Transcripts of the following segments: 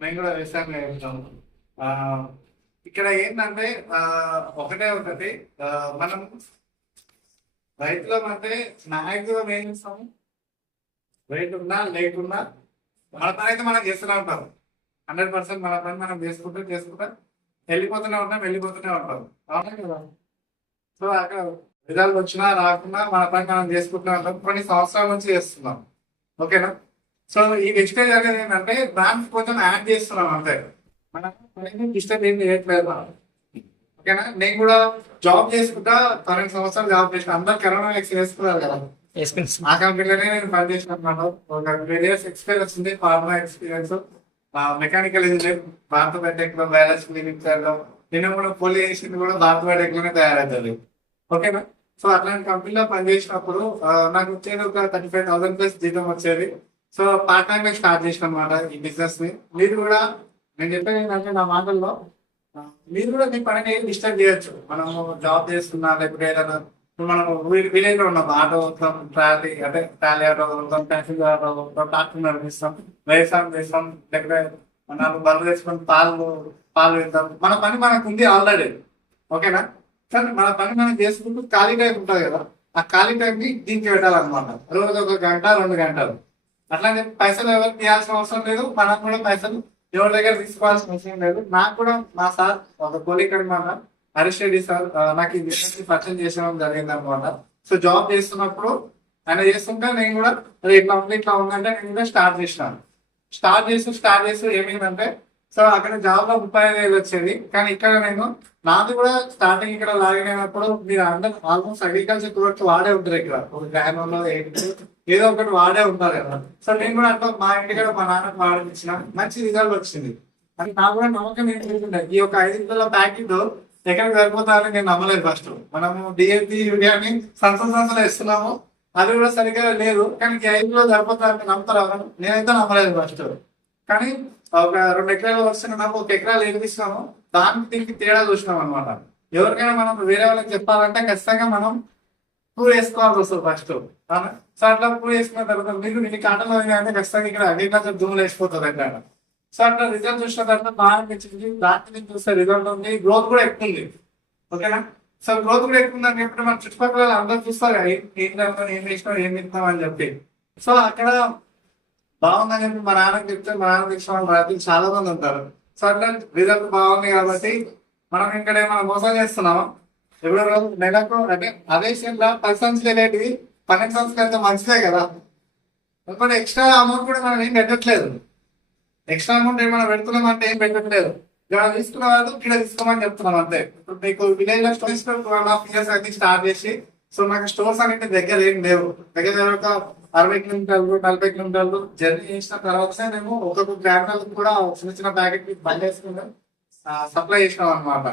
మేము కూడా వ్యవసాయం చేస్తాము. ఆ, ఇక్కడ ఏంటంటే ఒకటే ఒకటి, మనం రైతులం అంటే మ్యాక్సిమం ఏం చేస్తాము, రైతు ఉన్నా లేకున్నా మన పని అయితే మనం చేస్తూనే ఉంటాం. 100% మన పని మనం చేసుకుంటూ వెళ్ళిపోతూనే ఉంటాం. అవునా కదా? సో అక్కడ రిజల్ట్ వచ్చినా రాకున్నా మన పని మనం చేసుకుంటూనే ఉంటాం. కొన్ని సంవత్సరాల నుంచి చేస్తున్నాం. ఓకేనా? సో ఈ వెజిటేజ్ అనేది ఏంటంటే దానికి కొంచెం యాడ్ చేస్తున్నాం అంతే. మనం పనిని డిస్టర్బ్ ఏం చేయట్లేదు. ఓకేనా? నేను కూడా జాబ్ చేసుకుంటా 12 సంవత్సరాలు జాబ్ చేసిన. అందరు కరోనా వేసుకున్నారు కదా, ఆ కంపెనీలోనే నేను పనిచేసిన అనమాట. ఒక 12 years ఎక్స్పీరియన్స్ ఉంది. ఫార్మా ఎక్స్పీరియన్స్, మెకానికల్ ఇంజనీర్, భారత బయోటెక్ లో బయాలజీ క్లినిక్ లో నేను కూడా పోలీ చేసింది కూడా భారత బయోటెక్ లోనే తయారవుతుంది. ఓకేనా? సో అట్లాంటి కంపెనీలో పనిచేసినప్పుడు నాకు వచ్చేది ఒక 35,000 ప్లస్ జీతం వచ్చేది. సో పార్ట్ టైం స్టార్ట్ చేసిన అనమాట ఈ బిజినెస్ ని. మీరు కూడా, నేను చెప్పేది ఏంటంటే నా మాటల్లో, మీరు కూడా మీ పనిని డిస్టర్బ్ చేయొచ్చు. మనము జాబ్ చేస్తున్నా లేకపోతే ఏదైనా, ఇప్పుడు మనం విలేజ్ లో ఉన్నాం, ఆటో అవుతాం, ట్రాలీ ఆటో అవుతాం, ప్యాసింజర్ ఆటో అవుతాం, ట్రాక్టర్ నడిపిస్తాం, వ్యవసాయం చేస్తాం, లేకపోతే నాలుగు బళ్ళు తెచ్చుకొని పాలు వేస్తాం. మన పని మనకు ఉంది ఆల్రెడీ. ఓకేనా? కానీ మన పని మనం చేసుకుంటూ ఖాళీ టైం ఉంటుంది కదా, ఆ ఖాళీ టైం ని దీనికి పెట్టాలన్నమాట. రోజు ఒక గంట 2 గంటలు. అట్లానే పైసలు ఎవరికి తీయాల్సిన అవసరం లేదు, మనం కూడా పైసలు ఎవరి దగ్గర తీసుకోవాల్సిన అవసరం లేదు. నాకు కూడా మా సార్, ఒక కొలీగ్ అనమాట, హరీష్ రెడ్డి సార్, నాకు ఈ బిజినెస్ ని పరిచయం చేసడం జరిగింది అనమాట. సో జాబ్ చేస్తున్నప్పుడు ఆయన చేస్తుంటే నేను కూడా అది ఇట్లా ఉందంటే నేను కూడా స్టార్ట్ చేస్తూ ఏమైందంటే, సో అక్కడ జాబ్ లో 35,000 వచ్చేది. కానీ ఇక్కడ నేను, నాది కూడా స్టార్టింగ్ ఇక్కడ లాగినప్పుడు మీరు అందరూ ఆల్మోస్ట్ అగ్రికల్చర్ ప్రోడక్ట్ వాడే ఉంటారు. ఇక్కడ ఒక గ్రామంలో ఏదో ఒకటి వాడే ఉంటారు కదా. సో నేను కూడా అట్లా మా ఇంటికాడ మా నాన్నకు వాడిపించిన, మంచి రిజల్ట్ వచ్చింది. అది నాకు కూడా నమ్మకం ఏం జరుగుతుంది. ఈ యొక్క 5 కిలోల ప్యాకెట్ ఎక్కడికి సరిపోతారని నేను నమ్మలేదు ఫస్ట్. మనము డిఏపి యూరియాని సంవత్సరాలు ఇస్తున్నాము, అది కూడా సరిగ్గా లేదు. కానీ 5 కిలోలు సరిపోతారని నమ్ముతారు. నేనైతే నమ్మలేదు ఫస్ట్. కానీ ఒక 2 ఎకరాలు వస్తున్నాము, 1 ఎకరాలు ఏమిస్తున్నాము, దానికి దీనికి తేడా చూసినాం అనమాట. ఎవరికైనా మనం వేరే వాళ్ళకి చెప్పాలంటే ఖచ్చితంగా మనం ప్రూవ్ చేసుకోవాల్సి వస్తుంది ఫస్ట్. సో అట్లా ప్రూవ్ చేసుకున్న తర్వాత మీకు కాటలో అంటే ఖచ్చితంగా ఇక్కడ అగ్రికల్చర్ ధూములు వేసిపోతుంది అక్కడ. సో అట్లా రిజల్ట్ చూసిన తర్వాత బాగా అనిపించింది. దాంట్లో నుంచి చూస్తే రిజల్ట్ ఉంది, గ్రోత్ కూడా ఎక్కువ ఉంది. ఓకేనా? సో గ్రోత్ కూడా ఎక్కువ ఉందని చెప్పి మన చుట్టుపక్కల అందరూ చూస్తారు ఏం చేసినాం, ఏం తింటున్నాం అని చెప్పి. సో అక్కడ బాగుందని చెప్పి మా నాన్నకి చెప్తే, మా నాన్న తెచ్చిన వాళ్ళు రైతులు చాలా మంది ఉంటారు. సో అట్లా రిజల్ట్ బాగుంది కాబట్టి మనం ఇక్కడ ఏమైనా మోసం చేస్తున్నాం. ఎప్పుడు నెలకు అంటే అదే షేర్లో 10 సంవత్సరాలు వెళ్ళేటివి 12 సంవత్సరాలు అయితే మంచిదే కదా. ఇంకోటి ఎక్స్ట్రా అమౌంట్ కూడా మనం ఏం పెట్టట్లేదు. ఎక్స్ట్రా అమౌంట్ ఏమైనా పెడుతున్నాం అంటే ఏం పెట్టట్లేదు. ఇక్కడ తీసుకున్న వాళ్ళు ఇక్కడ తీసుకోమని చెప్తున్నాం అంతే. ఇప్పుడు మీకు విలేజ్ లో స్టోర్స్ 2.5 years అయితే స్టార్ట్ చేసి, సో నాకు స్టోర్స్ అనేది దగ్గర ఏం లేవు. దగ్గర ఒక 60 కిలోమీటర్లు 40 కిలోమీటర్లు జర్నీ చేసిన తర్వాత మేము ఒక్కొక్క గ్రామాలకు కూడా చిన్న చిన్న ప్యాకెట్ బంద్ చేసుకుని సప్లై చేసినాం అనమాట.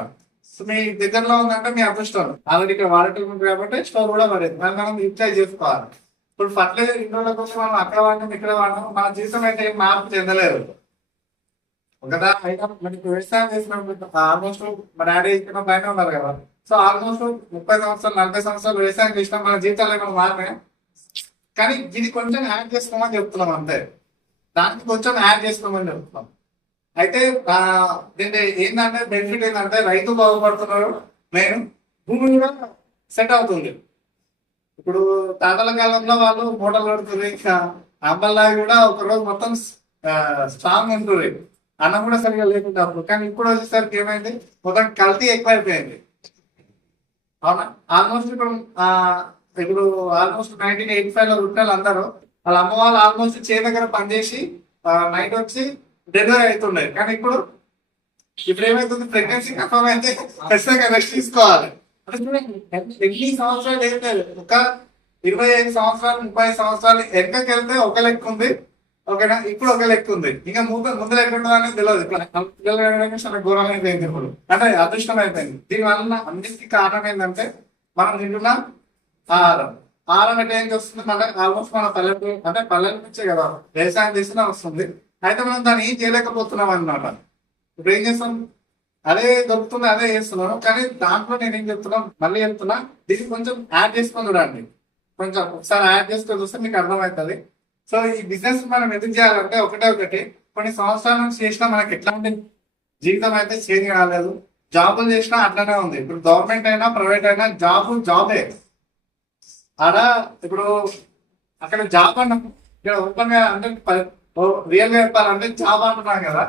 సో మీ దగ్గరలో ఉందంటే మీ అదృష్టం. ఆల్రెడీ ఇక్కడ వాడటం ఉంది కాబట్టి స్టోర్ కూడా పడేది, మరి మనం యూటిలైజ్ చేసుకోవాలి. ఇప్పుడు ఫర్టిలైజర్ ఇంట్లో కోసం మనం అక్కడ వాడడం ఇక్కడ వాడడం, మన జీవితం అయితే ఏం మార్పు చెందలేదు. ఒకదా అయినా మనకి వ్యవసాయం చేసినప్పుడు ఆల్మోస్ట్ మా డాడీ ఇక్కడ బయట ఉన్నారు కదా. సో ఆల్మోస్ట్ 30 సంవత్సరాలు 40 సంవత్సరాలు వ్యవసాయం చేసినా మన జీవితాలు ఏమైనా మారినాయి. కానీ ఇది కొంచెం యాడ్ చేసుకోమని చెప్తున్నాం అంతే. దానికి కొంచెం యాడ్ చేసుకోమని చెప్తున్నాం. అయితే దీంట్లో ఏంటంటే బెనిఫిట్ ఏంటంటే రైతు బాగుపడుతున్నారు, మెయిన్ భూమి కూడా సెట్ అవుతుంది. ఇప్పుడు తాతల కాలంలో వాళ్ళు మూటలు పడుతుంది, అంబల్లాగా కూడా ఒక రోజు మొత్తం స్ట్రాంగ్ ఉంటుంది, అన్నం కూడా సరిగా లేకుంటారు. కానీ ఇప్పుడు వచ్చేసరికి ఏమైంది, మొత్తం కల్తీ ఎక్కువైపోయింది. అవునా? ఆల్మోస్ట్ ఇప్పుడు ఆల్మోస్ట్ 1985 లో పుట్టిన అందరూ వాళ్ళ అమ్మ వాళ్ళు ఆల్మోస్ట్ చే దగ్గర పనిచేసి నైట్ వచ్చి డెలివరీ అవుతుండే. కానీ ఇప్పుడు ఏమైతుంది, ప్రెగ్నెన్సీ కన్ఫర్మ్ అయితే ఖచ్చితంగా రెస్ట్ తీసుకోవాలి. ఎన్ని సంవత్సరాలు ఏం లేదు, ఒక 25 సంవత్సరాలు 30 సంవత్సరాలు వెనకకి వెళ్తే ఒక లెక్క ఉంది. ఓకేనా? ఇప్పుడు ఒక లెక్క ఉంది. ఇంకా ముందు లెక్క ఉంటుంది అనేది తెలియదు. ఇప్పుడు చాలా ఘోరం అయిపోయింది. ఇప్పుడు అంటే అదృష్టం అయిపోయింది. దీనివల్ల అన్నిటికీ కారణం ఏంటంటే మనం తింటున్న ఆహారం అంటే ఏం వస్తుంది, మన ఆల్మోస్ట్ మన పల్లెటూరు అంటే పల్లెల నుంచే కదా వ్యవసాయం చేసినా వస్తుంది. అయితే మనం దాన్ని ఏం చేయలేకపోతున్నాం అన్నమాట. ఇప్పుడు ఏం చేస్తాం, అదే దొరుకుతుంది అదే చేస్తున్నాను. కానీ దాంట్లో నేను ఏం మళ్ళీ చెప్తున్నా, దీన్ని కొంచెం యాడ్ చేసుకొని చూడండి. కొంచెం ఒకసారి యాడ్ చేసుకొని చూస్తే మీకు అర్థమవుతుంది. సో ఈ బిజినెస్ మనం ఎందుకు చేయాలంటే ఒకటే ఒకటి, కొన్ని సంవత్సరాల నుంచి చేసినా మనకి ఎట్లాంటి జీవితం అయితే చేంజ్ కాలేదు. జాబులు చేసినా అట్లనే ఉంది. ఇప్పుడు గవర్నమెంట్ అయినా ప్రైవేట్ అయినా జాబే. ఆడ ఇప్పుడు అక్కడ జాబ్ అన్న ఇక్కడ ఓపెన్ గా అంటే రియల్ గా చెప్పాలంటే జాబ్ అంటున్నాం కదా.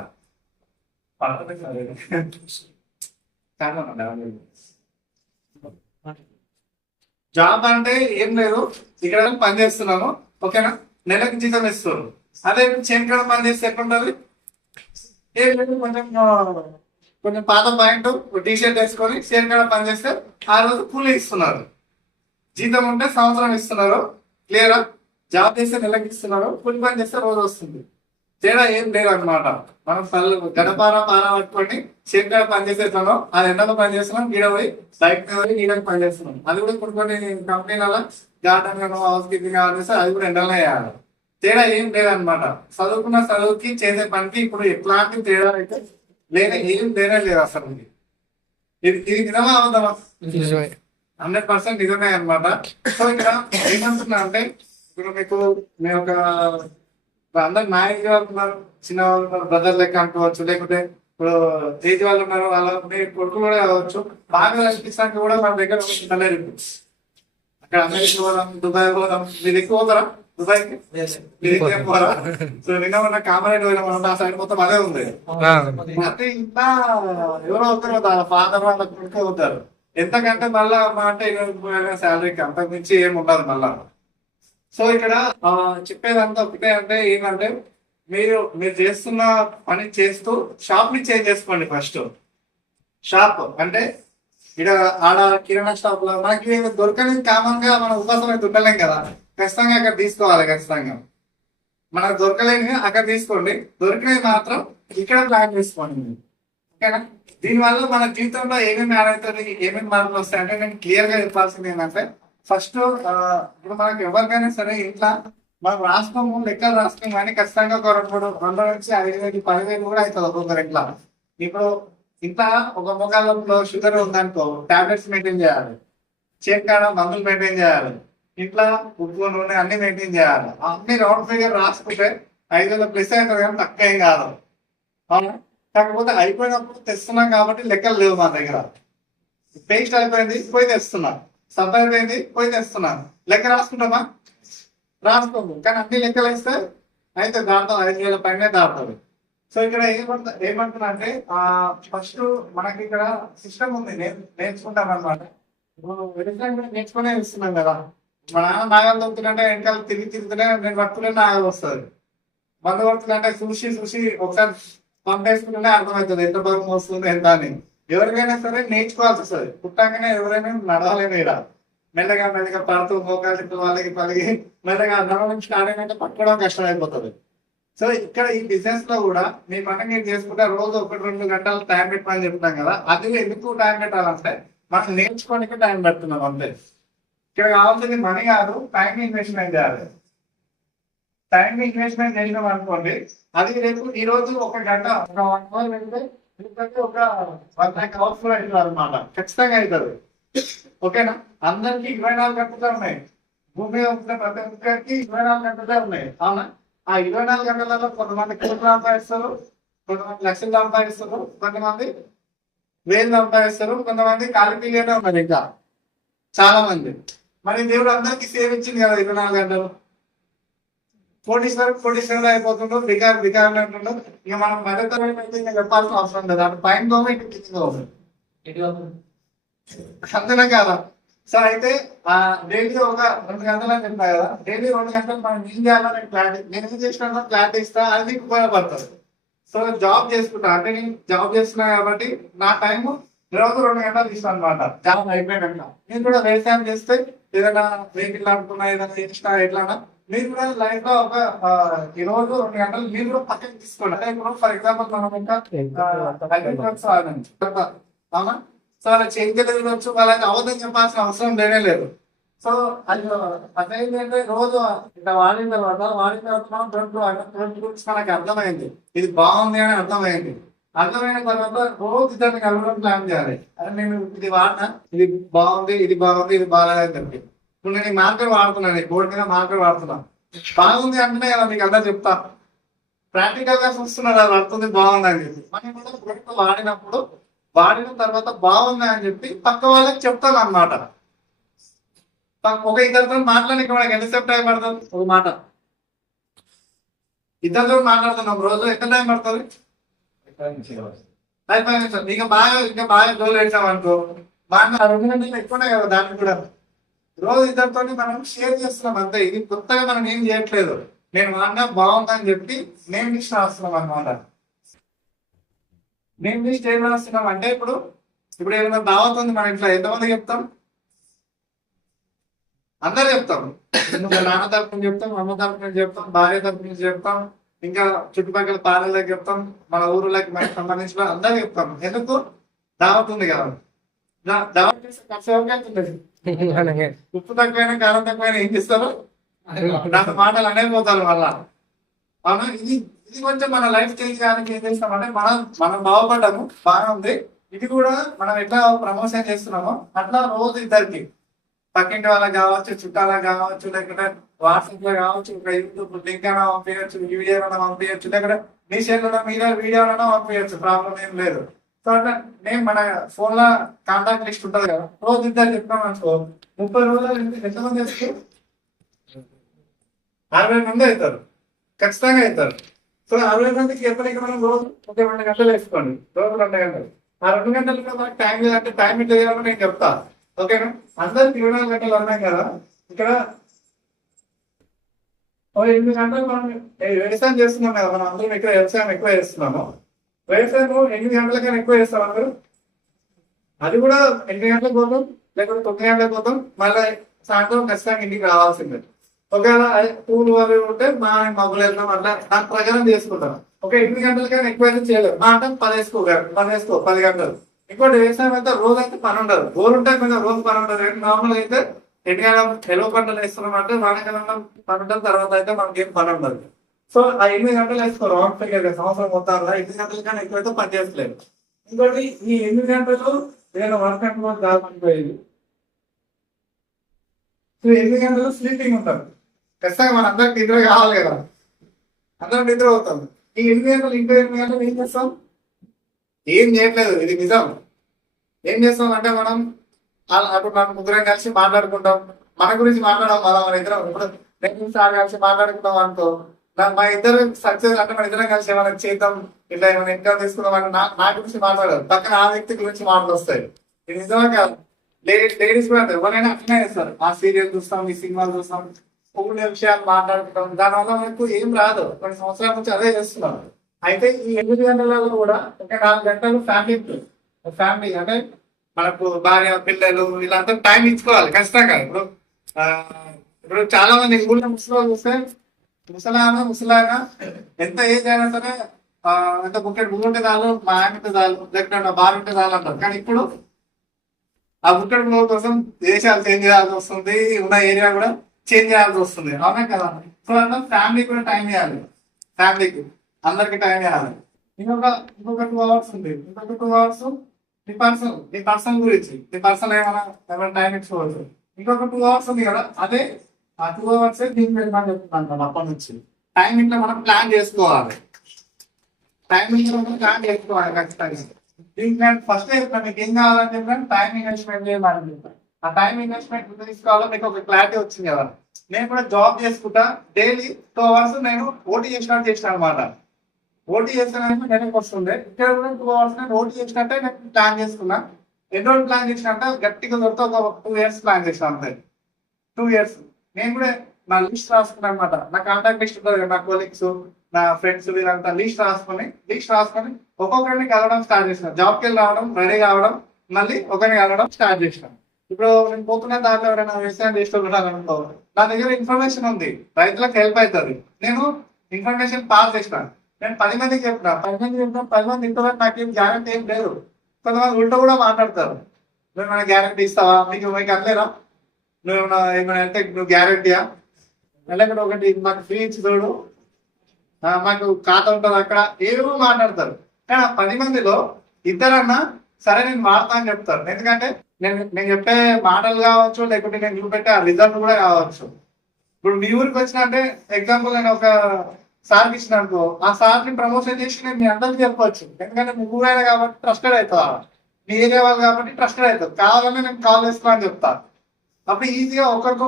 జాబ్ అంటే ఏం లేదు, ఇక్కడ పని చేస్తున్నాము ఓకేనా, నెలకు జీతం ఇస్తారు. అదే చేనుకాడ పని చేస్తే ఎట్లుంటది, ఏం లేదు కొంచెం పాత పాయింట్ టీ షర్ట్ వేసుకొని చేనుకాడ పని చేస్తే ఆ రోజు కూలీ ఇస్తున్నారు. జీతం ఉంటే సంవత్సరం ఇస్తున్నారు. క్లియరా? జాబ్ చేస్తే నెలకి ఇస్తున్నారు, కూలి పని చేస్తే రోజు వస్తుంది. తేడా ఏం లేదు అనమాట. మనం గడపార పట్టుకొని చేనుకాడ పని చేసేట్లానో అది ఎండలో పని చేస్తున్నాం, గీడ పోయి బయట పోయి నీడకి పని చేస్తున్నాం. అది కూడా కొన్ని కంపెనీలలో గార్డెన్ హౌస్ కీపింగ్ అనేసి అది కూడా ఎండలో వేయాలి. తేడా ఏం లేదనమాట. చదువుకున్న చదువుకి చేసే పనికి ఇప్పుడు ఎట్లాంటి తేడా అయితే ఏం తేడా లేదు అసలు. ఇది నిజమా అవుతామా? 100% నిజమే అనమాట. సో ఇక్కడ ఏమంటున్నా అంటే ఇప్పుడు మీకు మీ ఒక అందరు నాయకు వాళ్ళు ఉన్నారు, చిన్న వాళ్ళు ఉన్నారు, బ్రదర్ లెక్క అనుకోవచ్చు, లేకపోతే ఇప్పుడు ఏజ్ వాళ్ళు ఉన్నారు, వాళ్ళ మీ కొడుకు కూడా కావచ్చు. బాగా కనిపిస్తానికి కూడా మన దగ్గర అక్కడ అమెరికా పోదాం, దుబాయ్ పోదాం. మీరు ఎక్కువ పోతారా దుబాయ్కి? మీరు ఎక్కువ పోరా? సో నిన్న మన కామరేట్ పోయినా ఆ సైడ్ మొత్తం అదే ఉంది. అంటే ఇంకా ఎవరో ఒకరు ఫాదర్ వాళ్ళ కొడుకు అవుతారు. ఎంతకంటే మళ్ళా అంటే 20,000 శాలరీకి అంతకు మించి ఏమి ఉండదు మళ్ళా. సో ఇక్కడ చెప్పేదంతా ఒకటే, అంటే ఏంటంటే మీరు చేస్తున్న పని చేస్తూ షాప్ ని చేంజ్ చేసుకోండి. ఫస్ట్ షాప్ అంటే ఇక్కడ ఆడ కిరాణా షాప్ లో మనకి దొరకని కామన్ గా మనం ఉపాసం అయితే ఉండలేం కదా, ఖచ్చితంగా అక్కడ తీసుకోవాలి. ఖచ్చితంగా మనకు దొరకలేని అక్కడ తీసుకోండి, దొరికినవి మాత్రం ఇక్కడ ప్లాన్ చేసుకోండి ఓకేనా. దీనివల్ల మన జీవితంలో ఏమేమి యాడ్ అవుతుంది, ఏమేమి మార్పులు వస్తాయి అంటే నేను క్లియర్ గా చెప్పాల్సింది ఏంటంటే ఫస్ట్ ఇప్పుడు మనకి ఎవరికైనా సరే ఇంట్లో మనం రాసుకోము, లెక్కలు రాసుకోము, కానీ ఖచ్చితంగా ఒక 2 నుంచి 5,000 10,000 కూడా అవుతుంది ఒక్కొక్కరు ఇంట్లో. ఇప్పుడు ఇంట్లో ఒక మోకాళ్ళలో షుగర్ ఉందనుకో టాబ్లెట్స్ మెయింటైన్ చేయాలి, చేతికాడ మందులు మెయింటైన్ చేయాలి, ఇంట్లో ఉప్పు నూనె అన్ని మెయింటైన్ చేయాలి. అన్ని రౌండ్ ఫిగర్ రాసుకుంటే 5,000 ప్లస్ అవుతుంది, కానీ తక్కువ ఏం కాదు అవునా. కాకపోతే అయిపోయినప్పుడు తెస్తున్నాం కాబట్టి లెక్కలు లేవు మన దగ్గర. పేస్ట్ అయిపోయింది పోయి తెస్తున్నాం, సబ్ అయిపోయింది పోయి తెస్తున్నాం, లెక్క రాసుకుంటామా? రాసుకోము. కానీ అన్ని లెక్కలు వేస్తే అయితే దాంట్లో 5,000 పైన దాటుతుంది. సో ఇక్కడ ఏమంటున్నా అంటే ఫస్ట్ మనకి ఇక్కడ సిస్టమ్ ఉంది, నేర్చుకుంటాం అనమాట. నేర్చుకునే ఇస్తున్నాం కదా. మా నాన్న నాగలు దొరుకుతుందంటే వెనకాల తిరుగుతూనే నేను పట్టుకునే నాగలు వస్తుంది. మందు కొడుతుందంటే చూసి ఒకసారి పంపేసుకుంటేనే అర్థమవుతుంది ఎంత బరువు వస్తుంది ఎంత అని. ఎవరికైనా సరే నేర్చుకోవాల్సి వస్తుంది. పుట్టాకనే ఎవరైనా నడవలేము. ఇక్కడ మెల్లగా పడుతూ మోకాలు వాళ్ళకి పలిగి మెల్లగా నడవడం స్టార్ట్ అయినట్టు పట్టుకోవడం కష్టం అయిపోతుంది. సో ఇక్కడ ఈ బిజినెస్ లో కూడా మీ పని మీరు చేసుకుంటే రోజు 1-2 గంటలు టైం పెట్టమని చెప్తాం కదా. అది ఎందుకు టైం పెట్టాలంటే మనం నేర్చుకోవడానికి టైం పెడుతున్నాం అంతే. ఇక్కడ కావాల్సింది మనీ కాదు, టైం ఇన్వెస్ట్మెంట్ చేయాలి. టైం ఇన్వెస్ట్మెంట్ చేసినాం అనుకోండి, అది రేపు ఈ రోజు 1 గంట ఒక 1 అవర్ వెళ్తే ఒక 1 lakh అవుతుంది అనమాట. ఖచ్చితంగా అవుతుంది ఓకేనా. అందరికి 24 గంటలే ఉన్నాయి. భూమి మీద ఉంటున్న ప్రతి ఒక్కరికి 24 గంటలే ఉన్నాయి అవునా. ఆ 24 గంటలలో కొంతమంది కోట్లు సంపాదిస్తారు, కొంతమంది లక్షలు సంపాదిస్తారు, కొంతమంది 1000 సంపాదిస్తారు, కొంతమంది కాలిపీలేనే ఉన్నారు ఇంకా చాలా మంది. మరి దేవుడు అందరికి సేవించింది కదా 24 గంటలు. కోటీశ్వరుడు అయిపోతుండ్రు, బికారు అంటుండ్రు. ఇక మనం మరింత చెప్పాల్సిన అవసరం లేదు. అటు పైన అంతేనా కదా. సో అయితే డైలీ ఒక 2 గంటలు అని చెప్పా కదా, డైలీ 2 గంటలు మనం ఏం చేయాలని క్లారిటీ, నేను ఏం చేసినా క్లారిటీ ఇస్తా, అది మీకు ఉపయోగపడుతుంది. సో జాబ్ చేసుకుంటా అంటే నేను జాబ్ చేస్తున్నా కాబట్టి నా టైం రోజు 2 గంటలు ఇస్తాను అనమాట. జాబ్ అయిపోయినాక నేను కూడా వ్యవసాయం చేస్తే ఏదైనా వెహికల్ అనుకున్నా ఏదైనా చేసినా ఎట్లా మీరు కూడా లైఫ్ లో ఒక ఈ రోజు 2 గంటలు మీరు కూడా పక్కన తీసుకోండి. అదే ఇప్పుడు ఫర్ ఎగ్జాంపుల్ మనం అవునా. సో అలా చేంజ్ వచ్చు, వాళ్ళకి అవద్దం చెప్పాల్సిన అవసరం లేదు. సో అది అదేంటంటే రోజు ఇట్లా వాడిన తర్వాత మనం 20 రూపీస్ మనకి అర్థమైంది, ఇది బాగుంది అని అర్థమైంది. అర్థమైన తర్వాత రోజు దాన్ని కలవడం ప్లాన్ చేయాలి. అదే నేను ఇది వాడినా, ఇది బాగుంది, ఇది బాగాలేదని చెప్పి. ఇప్పుడు నేను ఈ మార్కెట్ వాడుతున్నాను, బోర్డు మీద మార్కెట్ వాడుతున్నా. బాగుంది అంటేనే కదా మీకు అందరూ చెప్తా. ప్రాక్టికల్ గా చూస్తున్నారు అది పడుతుంది బాగుంది అని చెప్పి మనం కూడా ప్రొడక్ట్ వాడినప్పుడు వాడిన తర్వాత బాగుంది అని చెప్పి పక్క వాళ్ళకి చెప్తాను అనమాట. ఒక ఇద్దరితో మాట్లాడి మనకి ఎంతసేపు టైం పడుతుంది? ఒక మాట ఇద్దరితో మాట్లాడుతున్నాం రోజు ఎంత టైం పడుతుంది? 5 నిమిషాలు. ఇంకా బాగా రోజులు వేసాం అనుకో బాగా 2 గంటలు ఎక్కువనే కదా. దానికి కూడా రోజు ఇద్దరితో మనం షేర్ చేస్తున్నాం అంతే. ఇది కొత్తగా మనం ఏం చేయట్లేదు. నేను వాడినా బాగుందని చెప్పి నేమ్ లిస్ట్ రాస్తున్నాం అనమాట. నేమ్ లిస్ట్ ఏం రాస్తున్నాం అంటే ఇప్పుడు ఏమైనా దావత్ ఉంది మన ఇంట్లో ఎంతమంది చెప్తాం? అందరు చెప్తాం. నాన్న తరపు నుంచి చెప్తాం, అమ్మ తరపు నుంచి చెప్తాం, భార్య తరపు నుంచి చెప్తాం, ఇంకా చుట్టుపక్కల పాలలకు చెప్తాం, మన ఊరులకి మనకి సంబంధించిన అందరూ చెప్తాం. ఎందుకు? దావత్ ఉంది కదా. దావత్ చేస్తే ఖర్చు అవుతుంది. ఉప్పు తక్కువైనా కారం తక్కువైనా ఏం చేస్తారు? నాకు మాటలు అనేపోతారు మళ్ళా. మనం ఇది కొంచెం మన లైఫ్ చేంజ్ చేయడానికి ఏం చేస్తామంటే మనం బాగుపడ్డాము బాగా ఉంది. ఇది కూడా మనం ఎట్లా ప్రమోషన్ చేస్తున్నామో అట్లా రోజు ఇద్దరికి పక్కింటి వాళ్ళకి కావచ్చు, చుట్టాలకు కావచ్చు, లేకపోతే వాట్సాప్ లో కావచ్చు, ఒక యూట్యూబ్ లింక్ అయినా పంపించచ్చు, వీడియో అయినా పంపించచ్చు, లేకపోతే మీ షేర్లో మీద వీడియో అయినా పంపించచ్చు. ప్రాబ్లం ఏం లేదు. సో అట్లా నేను మన ఫోన్ లో కాంటాక్ట్ లిస్ట్ ఉంటుంది కదా, రోజు ఇద్దరు చెప్పినాం అనుకో 30 రోజులు ఎంతమంది వేస్తారు? 60 మంది అవుతారు, ఖచ్చితంగా అవుతారు. సో 60 మందికి ఎప్పటికీ మనం రోజు ఒక 2 గంటలు వేసుకోండి. రోజు 2 గంటలు. ఆ 2 గంటలు మనకు టైం లేదంటే టైం ఇట్లా చేయాలని నేను చెప్తా. ఓకేనా? అందరికి 24 గంటలు ఉన్నాయి కదా. ఇక్కడ 8 గంటలు మనం వ్యవసాయం చేస్తున్నాం కదా. మనం అందరం ఇక్కడ వ్యవసాయం ఎక్కువ చేస్తున్నాము. వ్యవసాయం 8 గంటలకైనా ఎక్కువ చేస్తాం అందరూ. అది కూడా 8 గంటలకు పోతాం, లేకపోతే 9 గంటలకు పోతాం, మళ్ళీ సాయంత్రం ఖచ్చితంగా ఇంటికి రావాల్సిందే. ఒకవేళ పూలు అవి ఉంటే మా మబ్బులు వెళ్తాం, అట్లా దాని ప్రకారం చేసుకుంటాం. ఒక 8 గంటలకైనా ఎక్కువ అయితే చేయలేదు. మా అంటే 10 గంటలు. ఇంకోటి వ్యవసాయం అయితే రోజు అయితే పని ఉండదు. బోర్ ఉంటే కొంచెం రోజు పని ఉండదు. నార్మల్ అయితే ఎండకాలం సెలవు పంటలు వేస్తున్నాం అంటే వానాకాలంలో పని ఉంటుంది. తర్వాత అయితే మనకి ఏం పని ఉండదు. సో ఆ 8 గంటలు వేసుకోరు. సంవత్సరం మొత్తంలో 8 గంటల కన్నా ఎక్కువైతే పని చేస్తలేదు. ఇంకోటి ఈ 8 గంటలు నేను వర్క్ అంటే కాకపోయేది. సో 8 గంటలు స్లీపింగ్ ఉంటారు. ఖచ్చితంగా మన అందరికి నిద్ర కావాలి కదా. అందరం నిద్ర అవుతాం. ఈ 8 గంటలు ఇంకో 8 గంటలు ఏం చేస్తాం? ఏం చేయట్లేదు. ఇది నిజం. ఏం చేస్తాం అంటే మనం అప్పుడు మనం ముగ్గురం కలిసి మాట్లాడుకుంటాం. మన గురించి మాట్లాడడం మన ఇద్దరం. ఇప్పుడు నేను సార్ కలిసి మాట్లాడుకుంటాం అనుకో, మా ఇద్దరు సక్సెస్ అంటే మన ఇద్దరం కలిసి ఏమైనా చేద్దాం, ఇట్లా ఏమైనా ఇన్కమ్ తీసుకుందాం అంటే నా గురించి మాట్లాడారు. పక్కన ఆ వ్యక్తి గురించి మాటలు వస్తాయి. ఇది నిజమే కాదు. లేడీస్ కూడా ఎవరైనా అట్లనే చేస్తారు. ఆ సీరియల్ చూస్తాం, ఈ సినిమాలు చూస్తాం, ఊళ్ళో విషయాలు మాట్లాడుకుంటాం. దానివల్ల మనకు ఏం రాదు. కొన్ని సంవత్సరాల నుంచి అదే చేస్తున్నాం. అయితే ఈ 8 గంటలలో కూడా ఒక 4 గంటలు ఫ్యామిలీ అంటే మనకు భార్య పిల్లలు వీళ్ళంతా టైం ఇచ్చుకోవాలి ఖచ్చితంగా. ఇప్పుడు చాలా మంది ఊళ్ళో ముసలి చూస్తే ముసలాగా ఎంత ఏజ్ అయినా సరే ఎంత బుక్కెట్ చాలు, మా ఆయనకి చాలు, లేకపోతే నా భార్య ఉంటే చాలు అంటారు. కానీ ఇప్పుడు ఆ బుక్కెట్ కోసం దేశాలు చేంజ్ చేయాల్సి వస్తుంది, ఉన్న ఏరియా కూడా చేంజ్ చేయాల్సి వస్తుంది. అవునా కదా? సో అంటే ఫ్యామిలీ కూడా టైం ఇవ్వాలి. ఫ్యామిలీకి అందరికి టైం ఇవ్వాలి. ఇంకొక 2 అవర్స్ ఉంది. ఇంకొక 2 అవర్స్ నీ పర్సన్ గురించి, నీ పర్సన్ ఏమైనా టైం ఇచ్చుకోవచ్చు. ఇంకొక 2 అవర్స్ ఉంది కదా, అదే ఆ 2 అవర్స్ దీనికి వెళ్ళమని చెప్తున్నాను. అప్పటి నుంచి టైం ఇంట్లో మనం ప్లాన్ చేసుకోవాలి. ఖచ్చితంగా. దీనికి నేను ఫస్ట్ చెప్తాను, మీకు ఏం కావాలని చెప్పాను, టైం ఇన్వెస్ట్మెంట్ చేయమని చెప్పాను. ఆ టైం ఇన్వెస్ట్మెంట్ తీసుకోవాలో మీకు ఒక క్లారిటీ వచ్చింది కదా. నేను కూడా జాబ్ చేసుకుంటా, డైలీ 2 అవర్స్ నేను ఓటీ చేసిన అనమాట. ఓటీ చేస్తానంటే నెలకు వస్తుంది. ఇక్కడ కూడా 2 అవర్స్ నేను ఓటీ చేసినట్టే నేను ప్లాన్ చేసుకున్నా. ఎన్ని రోజులు ప్లాన్ చేసిన అంటే గట్టిగా దొరికితే ఒక 2 years ప్లాన్ చేసిన అంతే. 2 years నేను కూడా నా లిస్ట్ రాసుకున్నాను అనమాట. నా కాంటాక్ట్ లిస్ట్ ఉంటుంది కదా, నా కొలీగ్స్, నా ఫ్రెండ్స్ వీళ్ళంతా లిస్ట్ రాసుకొని ఒక్కొక్కరిని కలవడం స్టార్ట్ చేసిన. జాబ్కి వెళ్ళి రావడం, రెడీ కావడం, మళ్ళీ ఒకరిని కలవడం స్టార్ట్ చేసిన. ఇప్పుడు నేను పోతున్న దాంట్లో ఎవరైనా వ్యవసాయం చేస్తున్నారనుకో, నా దగ్గర ఇన్ఫర్మేషన్ ఉంది, రైతులకు హెల్ప్ అవుతుంది. నేను ఇన్ఫర్మేషన్ పాస్ చేసినాను. నేను 10 మందికి చెప్తున్నా, 10 మంది ఇంతవరకు నాకేం గ్యారంటీ ఏం లేదు. కొంతమంది ఉల్టా కూడా మాట్లాడతారు, నువ్వు ఏమైనా గ్యారంటీ ఇస్తావా, మీకు అనలేరా, ఏమైనా అంటే నువ్వు గ్యారంటీయా, లేకపోతే ఒకటి మాకు ఫ్రీ ఇచ్చి చూడు, మాకు ఖాతా ఉంటుంది అక్కడ, ఏమో మాట్లాడతారు. కానీ ఆ 10 మందిలో ఇద్దరన్నా సరే నేను వాడతా అని చెప్తారు. ఎందుకంటే నేను చెప్పే మాటలు కావచ్చు, లేకుంటే నేను చూపెట్టే ఆ రిజల్ట్ కూడా కావచ్చు. ఇప్పుడు మీ ఊరికి వచ్చిన అంటే ఎగ్జాంపుల్ నేను ఒక సార్కి ఇచ్చిన అనుకో, ఆ సార్ని ప్రమోషన్ చేసి నేను మీ అందరికి చెప్పవచ్చు. ఎందుకంటే నువ్వు అయినా కాబట్టి ట్రస్టెడ్ అవుతావా, మీ ఏరియా వాళ్ళు కాబట్టి ట్రస్టెడ్ అవుతావు. కావాలని నేను కాల్ చేస్తున్నా అని చెప్తా. అప్పుడు ఈజీగా ఒకరితో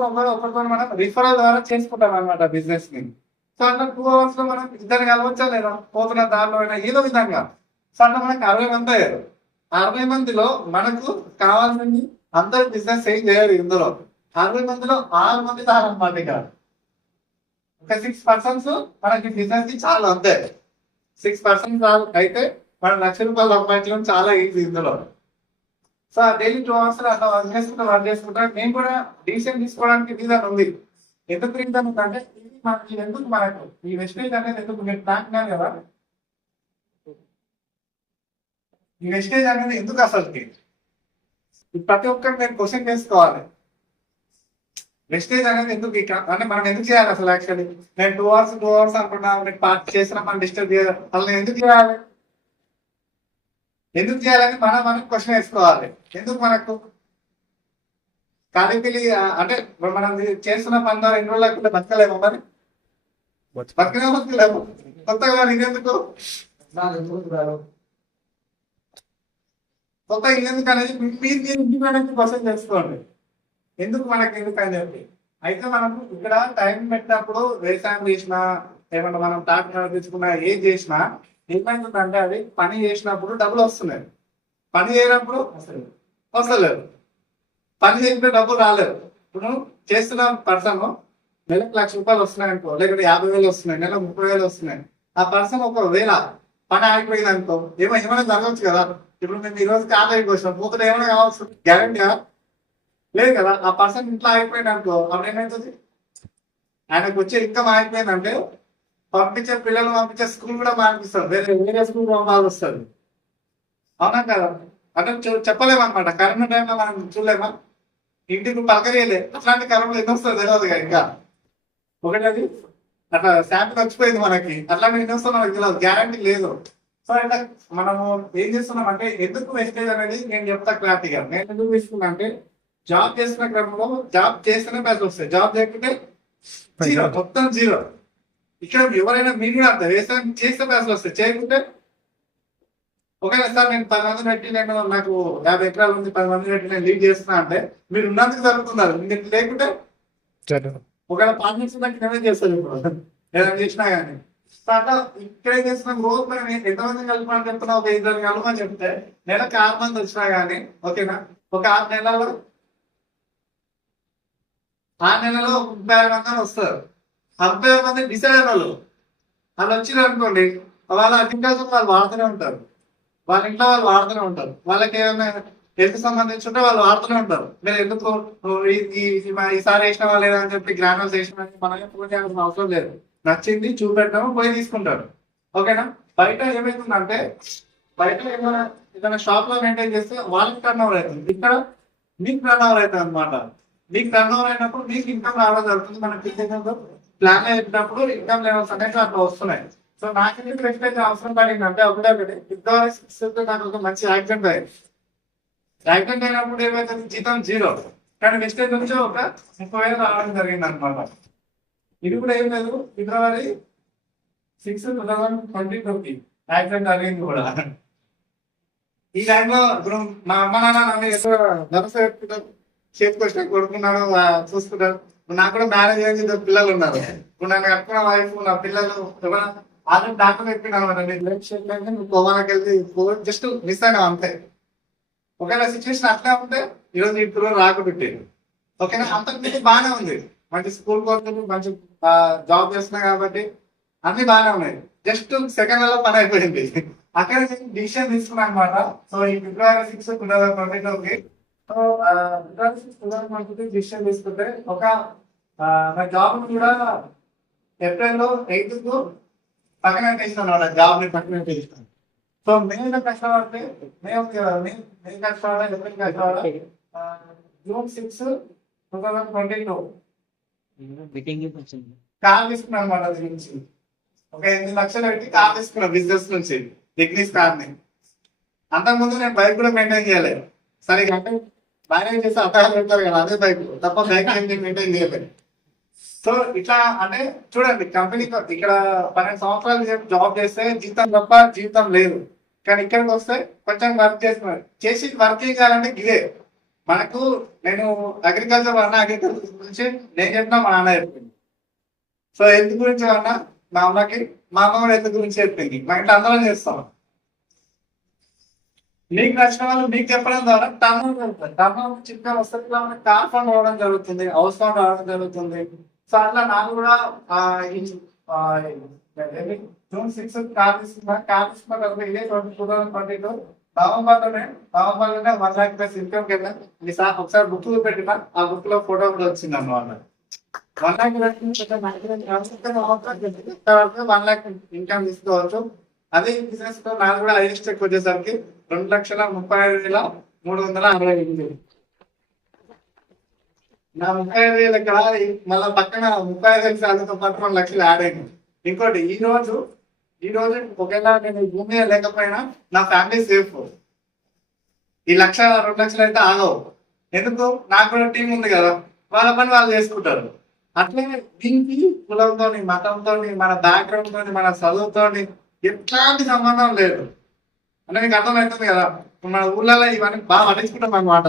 మనం రిఫరల్ ద్వారా చేసుకుంటాం అనమాట బిజినెస్ ని. సో అట్లా 2 hours లో మనం ఇద్దరు కలవచ్చా లేదా, పోతున్న దారిలో అయినా ఏదో విధంగా. సో అంటే మనకి 60 మంది అయ్యారు. 60 మందిలో మనకు కావాల్సింది అందరు బిజినెస్ ఏం చేయరు. ఇందులో 60 మందిలో 6 మంది తారనమాట. ఇక ఒక 6% మనకి బిజినెస్ కి చాలా అంతే. 6% చాలు అయితే మన ₹1,00,000 సంపాదించడం చాలా ఈజీ ఇందులో. సో డైలీ 2 hours అట్లా వర్క్ చేసుకుంటా. నేను కూడా డిసిషన్ తీసుకోవడానికి రీజన్ ఉంది. ఎందుకు రీజన్ ఉందంటే ఇది మనకి ఎందుకు, మనకు ఈ వెస్టేజ్ అనేది ఎందుకు మీరు ప్లాన్ కదా, ఈ వెస్టేజ్ అనేది ఎందుకు అసలుకి ప్రతి ఒక్కరు నేను క్వశ్చన్ చేసుకోవాలి. వెస్టేజ్ అనేది ఎందుకు అంటే మనం ఎందుకు చేయాలి అసలు? యాక్చువల్లీ నేను 2 hours అనుకున్నా, నేను పార్టీ చేసినా మనం డిస్టర్బ్ చేయాలి, అసలు నేను ఎందుకు చేయాలి? ఎందుకు చేయాలని మనం క్వశ్చన్ వేసుకోవాలి. ఎందుకు మనకు ఖాళీకి అంటే మనం చేస్తున్న పని ద్వారా ఎన్ని రోజులు లేకుండా బతకలేము, మరి బతకలేము. కొత్తగా ఇదెందుకు, కొత్త ఇదెందుకు అనేది మీరు క్వశ్చన్ చేసుకోండి. ఎందుకు మనకి ఎందుకు అని చెప్పి. అయితే మనం ఇక్కడ టైం పెట్టినప్పుడు వ్యవసాయం చేసినా, ఏమన్నా మనం ట్రాక్టర్ నడిపించుకున్నా, ఏం చేసినా ఏమైందంటే అది పని చేసినప్పుడు డబ్బులు వస్తున్నాయి, పని చేయనప్పుడు వస్తలేదు. పని చేసినప్పుడు డబ్బులు రాలేదు. ఇప్పుడు చేస్తున్న పర్సన్ నెలకు ₹1,00,000 వస్తున్నాయి అనుకో, లేకపోతే 50,000 వస్తున్నాయి, నెలకు 30,000 వస్తున్నాయి. ఆ పర్సన్ ఒకవేళ పని ఆగిపోయింది అనుకో, ఏమైనా జరగవచ్చు కదా. ఇప్పుడు మేము ఈ రోజు కాలేజీకి వచ్చినాం, పోతే ఏమైనా కావచ్చు, గ్యారంటీ లేదు కదా. ఆ పర్సన్ ఇంట్లో ఆగిపోయింది అనుకో, అప్పుడు ఏమవుతుంది? ఆయనకు వచ్చే ఇన్కమ్ ఆగిపోయిందంటే పంపించే పిల్లలు పంపించే స్కూల్ కూడా మానిపిస్తారు, వేరే స్కూల్ పంపాల్సి వస్తుంది. అవునా కదా? అంటే చెప్పలేము అనమాట. కరోనా టైంలో మనం చూడలేమా, ఇంటికి పలకరియలే. అట్లాంటి కరోనా ఎన్ని వస్తుంది తెలియదు ఇంకా. ఒకటి అది అట్లా శాంపిల్ వచ్చిపోయింది మనకి, అట్లాంటి ఎన్ని వస్తుందో మనకు తెలియదు, గ్యారంటీ లేదు. సో అంటే మనము ఏం చేస్తున్నాం అంటే ఎందుకు వెస్టేజ్ అనేది నేను చెప్తా క్లారిటీగా. నేను ఎందుకు తీసుకున్నా అంటే జాబ్ చేస్తున్న క్రమంలో జాబ్ చేస్తేనే పైసలు వస్తాయి, జాబ్ చేయకుంటే జీరో, మొత్తం జీరో. ఇక్కడ ఎవరైనా మీరు కూడా అంత వ్యవసాయం చేస్తే పైసలు వస్తాయి, చేయకుంటే ఒకవేళ సార్ నేను 10 మంది పెట్టి నేను నాకు 50 ఎకరాలు ఉంది, 10 మంది పెట్టి నేను లీడ్ చేస్తున్నా అంటే మీరు ఉన్నందుకు జరుగుతున్నారు. మీరు లేకుంటే ఒకవేళ పార్ట్నర్స్ నేనే చేస్తాను ఇప్పుడు ఏదైనా చేసినా కానీ. అట్లా ఇక్కడే చేస్తున్నాం. రోజు మనం ఎంతమంది కలుపుని చెప్తున్నా, ఒక 2 కలుపని చెప్తే నెలకు 6 మంది వచ్చినా కానీ ఓకేనా, ఒక 6 నెలల్లో 36 మంది వస్తారు. 36 మంది డిసైడ్ అయిన వాళ్ళు వచ్చినారు అనుకోండి, వాళ్ళ అగ్రికల్చర్ వాళ్ళు వాడుతూనే ఉంటారు, వాళ్ళ ఇంట్లో వాళ్ళు వాడుతూనే ఉంటారు, వాళ్ళకి ఏమైనా హెల్త్ సంబంధించి ఉంటే వాళ్ళు వాడుతూనే ఉంటారు. మీరు ఎందుకు ఈసారి వేసిన వాళ్ళు లేదని చెప్పి గ్రానల్స్ వేసిన మనమే పూజ చేయాల్సిన అవసరం లేదు. నచ్చింది చూపెట్టాము, పోయి తీసుకుంటారు. ఓకేనా? బయట ఏమైతుందంటే బయట ఏదైనా షాప్ లో మెయింటైన్ చేస్తే వాళ్ళకి టర్న్ ఓవర్ అవుతుంది, ఇక్కడ మీకు టర్న్ ఓవర్ అవుతుంది అనమాట. మీకు టర్న్ ఓవర్ అయినప్పుడు మీకు ఇన్కమ్ రావడం జరుగుతుంది. మనకి ప్లాన్ అయినప్పుడు ఇన్కమ్ లెవెల్స్ అనేవి అట్లా వస్తున్నాయి. సో నాకెందుకు వెస్టేజ్ అవసరం పడింది అంటే ఒకటి ఫిబ్రవరి 6 నాకు ఒక మంచి యాక్సిడెంట్ అయ్యింది. యాక్సిడెంట్ అయినప్పుడు ఏమైతే జీతం జీరో, కానీ వెస్టేజ్ నుంచి ఒక 30,000 రావడం జరిగింది అనమాట. ఇది కూడా ఏం లేదు, ఫిబ్రవరి 6, 2022 యాక్సిడెంట్ జరిగింది కూడా. ఈ టైంలో ఇప్పుడు మా అమ్మ నాన్న నన్ను ఎక్కువ భరోసా పెట్టుకుంటారు, చేతికి వచ్చిన కొడుకున్నాడు, చూసుకుంటారు. నాకు కూడా మ్యారేజ్ అయ్యి 2 పిల్లలు ఉన్నారు. ఇప్పుడు నన్ను కట్టుకున్న వైఫ్, నా పిల్లలు ఆల్రెడీ డాక్టర్ చెప్పిన అనమాట, కోమాకి వెళ్ళి జస్ట్ మిస్ అయినా అంతే. ఒకవేళ సిచ్యువేషన్ అట్లా ఉంటే ఈరోజు ఇప్పుడు రాకపోతే ఓకేనా. అంతకుముందు బాగానే ఉంది, మంచి స్కూల్ కోర్సు, మంచి జాబ్ చేస్తున్నా కాబట్టి అన్ని బాగానే ఉన్నాయి. జస్ట్ సెకండ్ లో పని అయిపోయింది. అక్కడ డిసిషన్ తీసుకున్నాను అనమాట. సో ఈ ఫిబ్రవరి 6, 2022 సో ఫిబ్రవరి 6, 2022 డిసిషన్ తీసుకుంటే ఒక నా జాబ్ కూడా ఏప్రిల్ 8 పక్కన పెట్టేసినాను, జాబ్ ని పక్కన పెట్టేసినాను. సో మేము కష్టపడితే మేము కష్టపడాలి, ఏప్రిల్ కష్టపడాలి. జూన్ 6, 2022 కార్ తీసుకున్నాను అనమాట. అది నుంచి ఒక 8 లక్షలు పెట్టి కార్ తీసుకున్నాను బిజినెస్ నుంచి, టెక్నిక్స్ కార్ ని. అంతకుముందు నేను బైక్ కూడా మెయింటైన్ చేయలేదు సరిగా, అంటే మ్యారేజ్ చేసి అట్టాలు పెడతారు కదా, అదే బైక్ తప్ప బైక్ మెయింటైన్ చేయలేదు. సో ఇట్లా అంటే చూడండి కంపెనీ ఇక్కడ 12 సంవత్సరాలు జాబ్ చేస్తే జీతం తప్ప జీవితం లేదు. కానీ ఇక్కడికి వస్తే కొంచెం వర్క్ చేస్తున్నారు. చేసి వర్క్ చేయాలంటే ఇదే మనకు. నేను అగ్రికల్చర్ అగ్రికల్చర్ గురించి నేను చెప్పినా మా నాన్న చెప్పింది. సో హెల్త్ గురించి అన్నా మా అమ్మకి, మా అమ్మ కూడా హెల్త్ గురించి చెప్పింది. మా ఇంట్లో అందరం చేస్తాం. మీకు నచ్చిన వాళ్ళు మీకు చెప్పడం ద్వారా టర్న్ చిన్న వస్తుంది. కార్ ఫండ్ రావడం జరుగుతుంది, హౌస్ ఫండ్ రావడం జరుగుతుంది. సో అట్లా నాకు కూడా June 6 కార్ తీసుకున్నా. కార్ తీసుకున్న ఇదే 2022 నవంబర్లోనే 1,00,000+ ఇన్కమ్ కింద ఒకసారి బుక్ పెట్టినా. ఆ బుక్ లో ఫోటో కూడా వచ్చింది అన్నమాట. 1,00,000 ఇన్కమ్ తీసుకోవచ్చు. అదే బిజినెస్ లో నాకు కూడా హైయెస్ట్ చెక్ వచ్చేసరికి 2,35,368. నా 35,000 ఇక్కడ మళ్ళీ పక్కన 35,000 శాలరీతో పాటు 2,00,000 యాడ్ అయింది. ఇంకోటి ఈ రోజు ఒకవేళ నేను భూమి లేకపోయినా నా ఫ్యామిలీ సేఫ్. ఈ 1,00,000-2,00,000 అయితే ఆగవు. ఎందుకు? నాకు కూడా టీం ఉంది కదా, వాళ్ళ పని వాళ్ళు చేసుకుంటారు. అట్లే దీనికి కులంతో, మతంతో, మన బ్యాక్గ్రౌండ్ తోని, మన చదువుతో ఎట్లాంటి సంబంధం లేదు. అంటే మీకు అర్థమవుతుంది కదా. మన ఊళ్ళలో ఇవన్నీ బాగా పట్టించుకుంటాం అన్నమాట.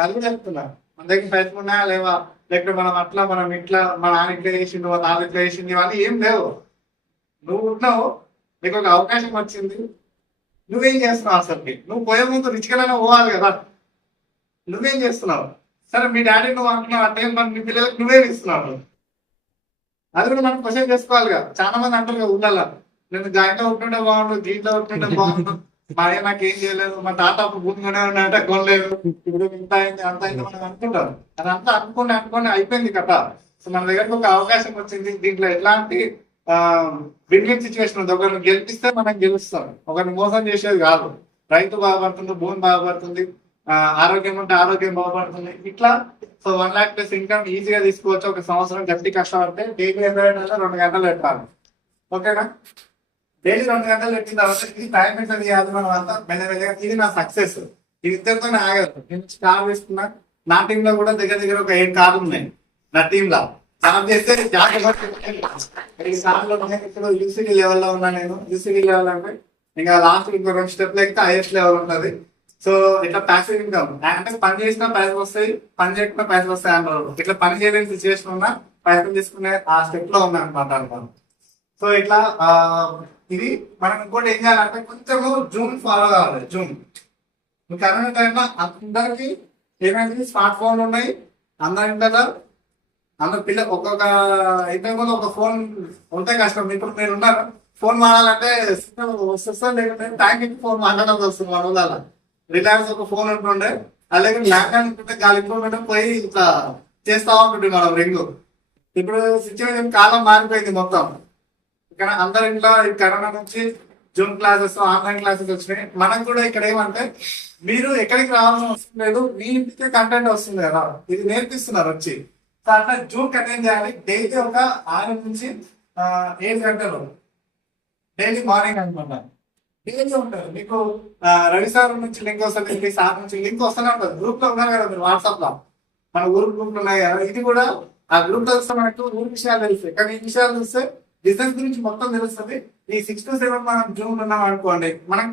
నలుగు చెప్తున్నా మన దగ్గర పైసలు ఉన్నాయా లేవా, లేకపోతే మనం ఇట్లా మా నాన్న ఇట్లా చేసిండు, మా నాన్న ఇట్లా చేసింది, ఇవన్నీ ఏం లేవు. నువ్వు ఉన్నావు, నీకు ఒక అవకాశం వచ్చింది, నువ్వేం చేస్తున్నావు? అసలుకి నువ్వు పోయే ముందు రిచ్కలైనా పోవాలి కదా. నువ్వేం చేస్తున్నావు? సరే మీ డాడీ నువ్వు అంటున్నావు, అంటే మరి మీ పిల్లలకు నువ్వేం ఇస్తున్నావు? అది కూడా మనం క్వశ్చన్ చేసుకోవాలి కదా. చాలా మంది అంటారు కదా ఊళ్ళలో, నేను దాంట్లో ఉంటుండే బాగుండు, దీంట్లో ఉంటుండే బాగుండు, మా అయ్య నాకేం చేయలేదు, మా తాత అప్పుడు భూమిగానే ఉన్నట్టే కొనలేదు, ఇప్పుడు ఇంత అయింది అంత అయింది మనం అనుకుంటారు. అదంతా అనుకోండి అయిపోయింది కదా. సో మన దగ్గరకు ఒక అవకాశం వచ్చింది. దీంట్లో ఎట్లాంటి విన్ సిచ్యువేషన్ ఉంది. ఒకరిని గెలిపిస్తే మనం గెలుస్తాం, ఒకరిని మోసం చేసేది కాదు. రైతు బాగుపడుతుంది, భూమి బాగుపడుతుంది, ఆరోగ్యం ఉంటే ఆరోగ్యం బాగుపడుతుంది. ఇట్లా సో 1,00,000+ ఇన్కమ్ ఈజీగా తీసుకోవచ్చు. ఒక సంవత్సరం గట్టి కష్టపడితే డైలీ 2 గంటలు పెట్టాలి. ఓకేనా? డైలీ 2 గంటలు పెట్టిన తర్వాత ఇది టైం ఎంత తీయాలి మనం అంతా మెల్లమెల్లగా. ఇది నా సక్సెస్. ఇది ఇద్దరితో ఆగదు. నేను కార్ వేసుకున్నా. నా టీంలో కూడా దగ్గర ఒక 8 కార్లు ఉన్నాయి నా టీంలో. జాబ్ చేస్తే ఇప్పుడు యూసీడీ లెవెల్లో ఉన్నా నేను. యూసీడీ లెవెల్ అంటే ఇంకా లాస్ట్ ఇంకో 2 స్టెప్లు ఎక్కితే హైయెస్ట్ లెవెల్ ఉంటుంది. సో ఇట్లా ప్యాసివ్ ఇన్కమ్ అంటే పని చేసినా పైసలు వస్తాయి, పని చేయకుండా పైసలు వస్తాయి అంటారు. ఇట్లా పని చేయలేని సిచ్యువేషన్ ఉన్నా పైసలు తీసుకునే ఆ స్టెప్ లో ఉన్నా అనమాట అనుకోండి. సో ఇట్లా ఇది మనం ఇంకోటి ఏం చేయాలంటే కొంచెము జూమ్ ఫాలో కావాలి. జూమ్ కరోనా టైంలో అందరికి ఏమైంది, స్మార్ట్ ఫోన్లు ఉన్నాయి. అందరి పిల్లలు ఒక్కొక్క ఇంటి ముందు ఒక ఫోన్ ఉంటే కష్టం. ఇప్పుడు మీరు ఉన్నారు, ఫోన్ మాట్లాడాలంటే వస్తుంది, లేకుంటే ట్యాంక్ ఫోన్ మాట్లాడాల్సి వస్తుంది. మన ఊళ్ళలో రిలయన్స్ ఒక ఫోన్ ఉంటుండే, అలాగే ల్యాండ్ అనుకుంటే గాలి ఉంటుంటే పోయి ఇట్లా చేస్తా ఉంటుంది మనం రింగ్. ఇప్పుడు సిచ్యువేషన్ కాలం మారిపోయింది మొత్తం. ఇక్కడ అందరి ఇంట్లో ఈ కరోనా నుంచి జూమ్ క్లాసెస్, ఆన్లైన్ క్లాసెస్ వచ్చినాయి. మనం కూడా ఇక్కడ ఏమంటే మీరు ఎక్కడికి రావాల్సిన అవసరం లేదు, మీ ఇంటికి కంటెంట్ వస్తుంది కదా, ఇది నేర్పిస్తున్నారు వచ్చి. సో అట్లా జూమ్ అటెండ్ చేయాలి. డైలీ ఒక 6 నుంచి 7 గంటలు డైలీ మార్నింగ్ అనుకుంటా డైలీ ఉంటారు. మీకు రవి సార్ నుంచి లింక్ వస్తుంది, సార్ నుంచి లింక్ వస్తూనే ఉంటుంది. గ్రూప్ లో ఉన్నారు కదా మీరు, వాట్సాప్ లో మన ఊరు గ్రూప్ ఉన్నాయి కదా. ఇది కూడా ఆ గ్రూప్ లో వస్తే మనకు ఊరు విషయాలు తెలుస్తాయి. కానీ ఈ విషయాలు చూస్తే బిజినెస్ గురించి మొత్తం తెలుస్తుంది. ఈ 6 to 7 మనం జూమ్ ఉన్నాం అనుకోండి, మనం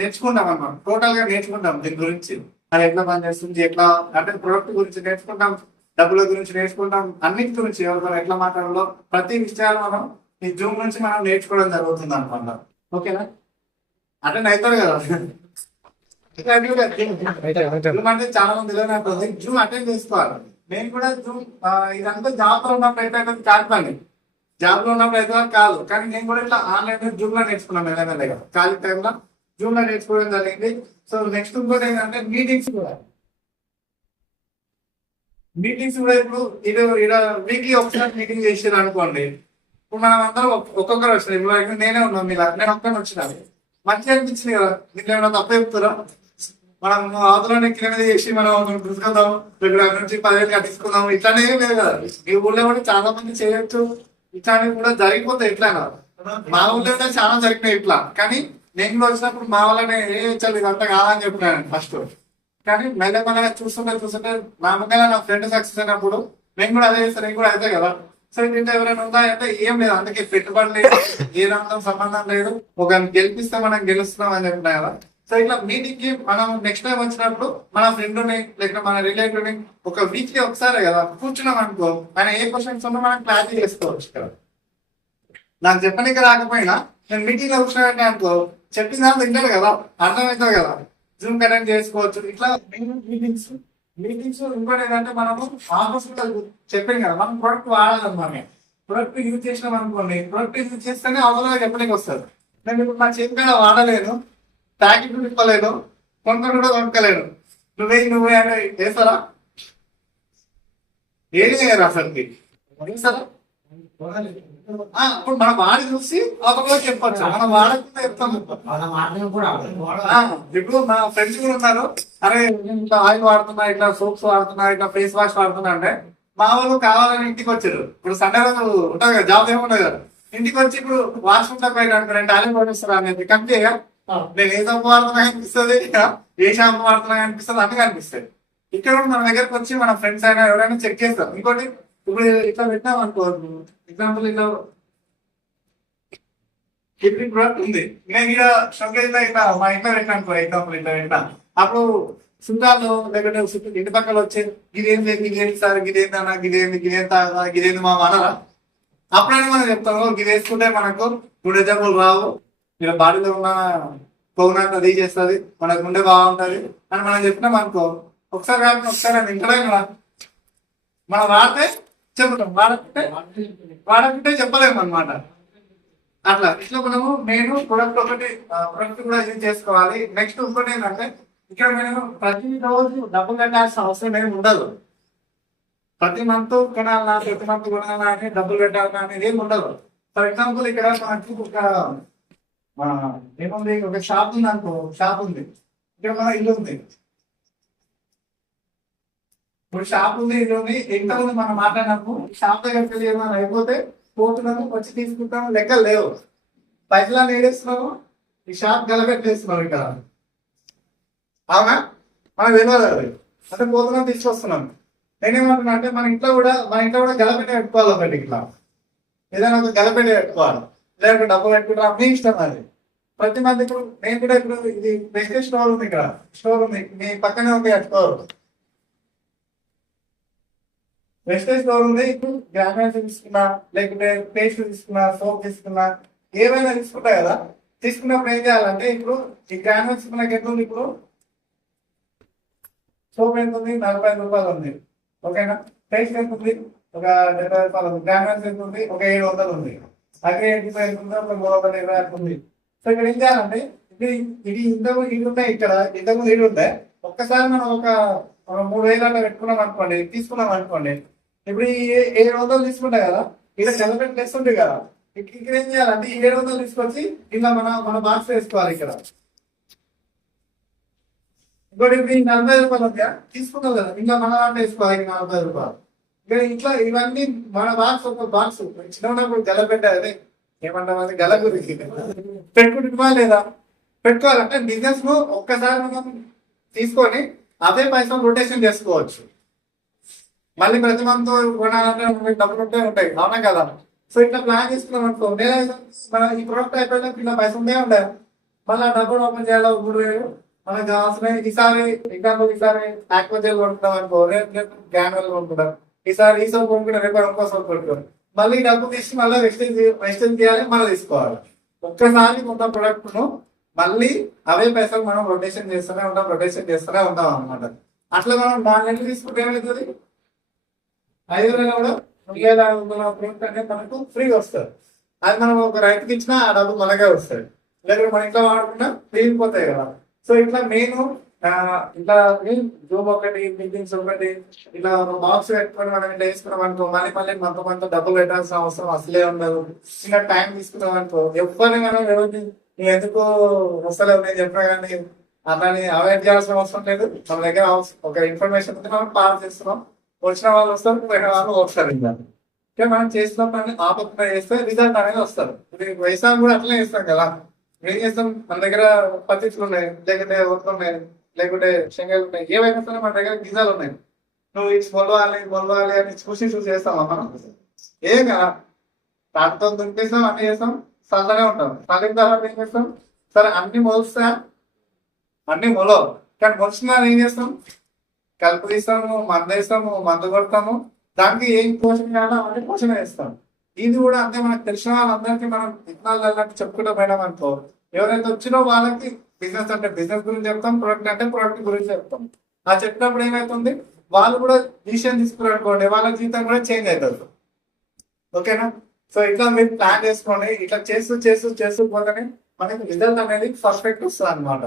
నేర్చుకుంటాం అన్నమాట. టోటల్ గా నేర్చుకుంటాం దీని గురించి, అది ఎట్లా పని చేస్తుంది, ఎట్లా అంటే ప్రొడక్ట్ గురించి నేర్చుకుంటాం, డబ్బుల గురించి నేర్చుకుంటాం, అన్నిటి గురించి ఎవరితో ఎట్లా మాట్లాడాలో ప్రతి విషయాలు మనం ఈ జూమ్ నుంచి మనం నేర్చుకోవడం జరుగుతుంది అనమాట. ఓకేనా? అటెండ్ అవుతారు కదా. జూమ్ అంటే చాలా మంది తెలియనట్టుంది. జూమ్ అటెండ్ చేసుకోవాలి. నేను కూడా జూమ్ ఇదంతా జాబ్ లో ఉన్నప్పుడు అయితే కాదు పని, జాబ్ లో ఉన్నప్పుడు అయితే కాదు. కానీ నేను కూడా ఇట్లా ఆన్లైన్ జూమ్ లో నేర్చుకున్నాను మెల్లమెల్లగా. ఖాళీ టైంలో జూమ్ లో నేర్చుకోవడం జరిగింది. సో నెక్స్ట్ ఇంకోటి ఏంటంటే మీటింగ్స్ కూడా ఇప్పుడు ఇది వీక్లీ ఒకసారి మీటింగ్ చేసారు అనుకోండి. ఇప్పుడు మనం అందరం ఒక్కొక్కరు వచ్చినాం. ఇప్పుడు నేనే ఉన్నాం మీలా, నేను ఒక్కరిని వచ్చినాను. మంచిగా అనిపించింది కదా. దీంట్లో ఏమైనా తప్ప చెప్తారా? మనం ఆదులోనే కింద చేసి మనం తీసుకుందాం, ఇక్కడ నుంచి 10,000 కట్టించుకుందాం, ఇట్లానే ఏం లేదు కదా. ఈ ఊళ్ళో కూడా చాలా మంది చేయొచ్చు, ఇట్లాంటివి కూడా జరిగిపోతాయి. ఇట్లానా మా ఊళ్ళో చాలా జరిగినాయి ఇట్లా. కానీ నేను కూడా వచ్చినప్పుడు మా వాళ్ళనే ఏ చాలు ఇదంతా కాదని చెప్పినాను ఫస్ట్. కానీ మెల్లమెల్లగా చూస్తుంటే నా ముందే నా ఫ్రెండ్ సక్సెస్ అయినప్పుడు నేను కూడా అదే చేస్తాను, నేను కూడా అయితే కదా. సో ఇంకా ఎవరైనా ఉన్నాయంటే ఏం లేదు, అందుకే పెట్టుబడి లేదు, ఏ రంగం సంబంధం లేదు, ఒక గెలిపిస్తే మనం గెలుస్తున్నాం అని చెప్పిన కదా. సో ఇట్లా మీటింగ్ కి మనం నెక్స్ట్ టైం వచ్చినప్పుడు మన ఫ్రెండ్ ని లేకపోతే మన రిలేటివ్ ని ఒక వీక్లీ ఒకసారి కదా కూర్చున్నాం అనుకో, ఆయన ఏ క్వశ్చన్స్ ఉన్నా మనం క్లారిటీ చేసుకోవచ్చు కదా. నాకు చెప్పనీకి రాకపోయినా నేను మీటింగ్ లో కూర్చున్నానంటే అనుకో, చెప్పిన దాంట్లో తింటాడు కదా, అర్థమవుతుంది కదా, జూమ్ కనెక్ట్ చేసుకోవచ్చు. ఇట్లా మీటింగ్స్ మీటింగ్స్ ఇంకోటి ఏంటంటే మనము ఆఫీస్ చెప్పాం కదా, మనం ప్రొడక్ట్ వాడాలన్నమాట. ప్రొడక్ట్ యూజ్ చేసినాం అనుకోండి, ప్రొడక్ట్ యూజ్ చేస్తేనే అవసరంగా చెప్పడానికి వస్తుంది. నేను ఇప్పుడు నా చేతి మీద వాడలేను, ప్యాకెట్ తిప్పలేను, కొనుక్కొని కూడా కొనుక్కోలేను, నువ్వే అంటే చేస్తారా? ఏది చేయరు అసలుకి చేస్తారా? ఇప్పుడు మనం వాడి చూసి ఒకరిలో చెప్పొచ్చు, మనం వాడకుండా చెప్తాము. ఇప్పుడు మా ఫ్రెండ్స్ కూడా ఉన్నారు, అరే ఇట్లా ఆయిల్ వాడుతున్నా, ఇట్లా సోప్స్ వాడుతున్నా, ఇట్లా ఫేస్ వాష్ వాడుతున్నా అంటే మా వాళ్ళు కావాలని ఇంటికి వచ్చారు. ఇప్పుడు సండే రోజు ఉంటుంది కదా, జాబ్ ఏముంటుంది కదా, ఇంటికి వచ్చి ఇప్పుడు వాష్రూమ్ లో పోయినా నేను టాలెంట్ పడిస్తాను అనేది కంప్లీట్గా నేను ఏ సబ్బు వాడుతున్నా అనిపిస్తుంది, ఏ షాంపూ వాడుతున్నా అనిపిస్తుంది, అన్నీ అనిపిస్తుంది. ఇక్కడ మన దగ్గరకు వచ్చి మన ఫ్రెండ్స్ అయినా ఎవరైనా చెక్ చేస్తారు. ఇంకోటి ఇప్పుడు ఇట్లా పెట్టాం అనుకో, ఎగ్జాంపుల్ ఇట్లా కిడ్నీ ప్రొడక్ట్ ఉంది, నేను ఇక్కడ షోకేజ్ లో ఇట్లా మా ఇంట్లో పెట్టినా అనుకో, ఎగ్జాంపుల్ ఇట్లా పెట్టినా, అప్పుడు సుందాలు లేకపోతే ఇంటి పక్కన వచ్చి గిదేంది గిదేంటి సార్, గిదేందన్నా, గిదేంది మా అనరా? అప్పుడైనా మనం చెప్తాము, గిది వేసుకుంటే మనకు గుండె జబ్బులు రావు, ఇలా బాడీలో ఉన్న కొవ్వునంతా అది చేస్తుంది, మన గుండె బాగుంటుంది అని మనం చెప్పినాం అనుకో, ఒకసారి కాకుండా ఒకసారి ఇంటనే మనం వాడితే చెబుతాం, వాడకుంటే చెప్పలేము అనమాట. అట్లా ఇట్లా మనము నేను ప్రొడక్ట్ కూడా యూజ్ చేసుకోవాలి. నెక్స్ట్ ఇంకోటి ఏంటంటే ఇక్కడ నేను ప్రతి రోజు డబ్బులు కట్టాల్సిన అవసరం ఏమి ఉండదు. ప్రతి మంత్ కొనాలన్నా, ప్రతి మంత్ కొనాలన్నా అని డబ్బులు పెట్టాలన్నా అనేది ఏమి ఉండదు. ఫర్ ఎగ్జాంపుల్ ఇక్కడ మనకి ఏముంది, ఒక షాప్ ఉంది అనుకో, షాప్ ఉంది, ఇక్కడ మన ఇల్లు ఉంది. ఇప్పుడు షాప్ ఉంది, ఇల్లు ఉంది, ఎంత ఉంది మనం మాట్లాడినప్పుడు షాప్ దగ్గరికి వెళ్ళి ఏమైనా అయిపోతే పోతున్నాము, వచ్చి తీసుకుంటాము, లెక్కలు లేవు, పైసలు నేడేస్తున్నాము, ఈ షాప్ గలబెట్టేస్తున్నాం ఇక్కడ. అవునా? మనకు తెలియదు అది, అంటే పోతున్నాం తీసుకొస్తున్నాం. నేనేమంటున్నా అంటే మన ఇంట్లో కూడా గలపెట్టి పెట్టుకోవాలి, ఒకటి ఇట్లా ఏదైనా ఒక గలపెట్టి పెట్టుకోవాలి, లేదంటే డబ్బు పెట్టుకుంటాం, మీ ఇష్టం అది. ప్రతి మంది ఇప్పుడు నేను కూడా ఇప్పుడు ఇది వెజిటేజ్ స్టోర్ ఉంది, ఇక్కడ స్టోర్ ఉంది, మీ పక్కనే ఉంది స్టోర్, వెజిటేజ్ స్టోర్ ఉంది. ఇప్పుడు గ్రామైన్స్ తీసుకున్నా, లేకుంటే పేస్ట్ తీసుకున్నా, సోప్ తీసుకున్నా, ఏమైనా తీసుకుంటా కదా, తీసుకున్నప్పుడు ఏం చేయాలంటే ఇప్పుడు ఈ గ్రామైన్స్ మనకి ఎంత ఉంది, ఇప్పుడు సోప్ ఎంత ఉంది, 45 రూపాయలు ఉంది, ఓకేనా. పేస్ట్ ఎంత ఉంది, ఒక 70 రూపాయలు ఉంది. గ్రామైన్స్ ఎంత ఉంది, ఒక 700 ఉంది. అగ్రే 85 ఉంది, ఒక 320 ఉంది. సో ఇక్కడ ఏం చేయాలంటే ఇది ఇంతకు ఇది ఉన్నాయి, ఇక్కడ ఇంతకు ఇది ఉంటాయి. ఒక్కసారి మనం ఒక 3000 అట్లా పెట్టుకున్నాం అనుకోండి, తీసుకున్నాం అనుకోండి, ఇప్పుడు ఈ 700 తీసుకుంటాయి కదా, ఇక్కడ సెలబ్రేట్ లెస్ ఉంది కదా, ఇక్కడ ఏం చేయాలంటే ఈ 700 తీసుకొచ్చి ఇలా మన బాక్స్ వేసుకోవాలి ఇక్కడ. ఇంకోటి ఇప్పుడు 40 రూపాయలు ఉంటాయా, తీసుకున్నాం కదా, ఇంకా మన దాంట్లో వేసుకోవాలి 40 రూపాయలు. ఇక్కడ ఇట్లా ఇవన్నీ మన బాక్స్, ఒక బాక్స్ చిన్నప్పుడు గలపెట్టాలి, ఏమంటాం అది గల గురించి పెట్టుకుంటున్నా లేదా, పెట్టుకోవాలంటే బిజినెస్ ను ఒక్కసారి మనం తీసుకొని అదే పైసలు రొటేషన్ చేసుకోవచ్చు. మళ్ళీ ప్రతి మంత్ కొనాలంటే డబ్బులు ఉంటాయి, అవునా కదా. సో ఇట్లా ప్లాన్ చేసుకున్నాం అనుకో, మన ఈ ప్రోడక్ట్ అయిపోయినా ఇట్లా పైసలు ఉంటాయి, మళ్ళీ డబ్బులు ఓపెన్ చేయాలి 3000 మనకు కావాల్సిన. ఈసారి ఎగ్జాంపుల్ ఈసారి ఆక్వాజెల్ కొనుక్కుంటాం అనుకో, రేపు గ్యాన్వెల్ కొనుక్కుంటాం, ఈసారి ఈ సోప్ కొనుక్కుంటాం, రేపు ఇంకో సోప్ కొనుక్కుంటాం, మళ్ళీ డబ్బు తీసి మళ్ళీ వెస్టేజ్ చేయాలి, మళ్ళీ తీసుకోవాలి. ఒక్కసారి ఉన్న ప్రొడక్ట్ ను మళ్ళీ అవే పైసలు మనం రొటేషన్ చేస్తూనే ఉంటాం అనమాట. అట్లా మనం 4 నెలలు తీసుకుంటే ఏమవుతుంది, 5,000 కూడా 2,500 ప్రొడక్ట్ అనేది మనకు ఫ్రీగా వస్తుంది. అది మనం ఒక రైతుకి ఇచ్చినా ఆ డబ్బు మనకే వస్తుంది, లేకపోతే మన ఇంట్లో వాడుకున్నా మిగిలిపోతాయి కదా. సో ఇట్లా నేను ఇట్లా జూమ్ ఒకటి, మీటింగ్స్ ఒకటి, ఇట్లా బాక్స్ పెట్టుకొని మనం ఇట్లా వేసుకున్నాం అనుకో, మళ్ళీ మంత డబ్బులు పెట్టాల్సిన అవసరం అసలే ఉండదు. ఇంకా టైం తీసుకున్నాం అనుకో, ఎవరిని మనం ఎవరిని నువ్వు ఎందుకు వస్తలేవు నేను చెప్పినా కానీ అతన్ని అవాయిడ్ చేయాల్సిన అవసరం లేదు. మన దగ్గర ఒక ఇన్ఫర్మేషన్ మనం పాస్ చేస్తున్నాం, వచ్చిన వాళ్ళు వస్తారు, పోయిన వాళ్ళు వస్తారు. ఇంకా మనం చేసిన పని ఆపకుండా చేస్తే రిజల్ట్ అనేది వస్తారు. ఇప్పుడు వ్యవసాయం కూడా అట్లనే చేస్తాం కదా, ఏం చేస్తాం, మన దగ్గర పత్తిట్లు ఉన్నాయి, లేకుంటే ఒట్లు ఉన్నాయి, లేకుంటే శంగాలు ఉన్నాయి, ఏవైనా సరే మన దగ్గర గిజాలు ఉన్నాయి, నువ్వు ఇది మొలవాలి అని చూసి చేస్తామా మనం. ఏ కదా దాంతో దుంపేస్తాం, అన్ని చేస్తాం, చల్లనే ఉంటాం. చల్లిన తర్వాత ఏం చేస్తాం? సరే అన్ని మొలుస్తా, అన్ని మొలవు, కానీ మొలిసిన ఏం చేస్తాం? కలుపు తీస్తాము, మందు వేస్తాము, మందు కొడతాము, దానికి ఏం పోషణ కావాలో అవన్నీ పోషణ వేస్తాం. ఇది కూడా అంతే. మనకు తెలిసిన వాళ్ళందరికీ మనం విత్తనాలు చెప్పుకుంటూ పోయినాం అనుకో, ఎవరైతే వచ్చినో వాళ్ళకి బిజినెస్ అంటే బిజినెస్ గురించి చెప్తాం, ప్రొడక్ట్ అంటే ప్రొడక్ట్ గురించి చెప్తాం. ఆ చెప్పినప్పుడు ఏమవుతుంది, వాళ్ళు కూడా డిసిషన్ తీసుకున్నారు అనుకోండి, వాళ్ళ జీవితం కూడా చేంజ్ అవుతుంది. ఓకేనా? సో ఇట్లా మీరు ప్లాన్ చేసుకోండి. ఇట్లా చేస్తూ చేస్తూ చేస్తూ పోతేనే మనకి రిజల్ట్ అనేది పర్ఫెక్ట్ వస్తుంది అనమాట.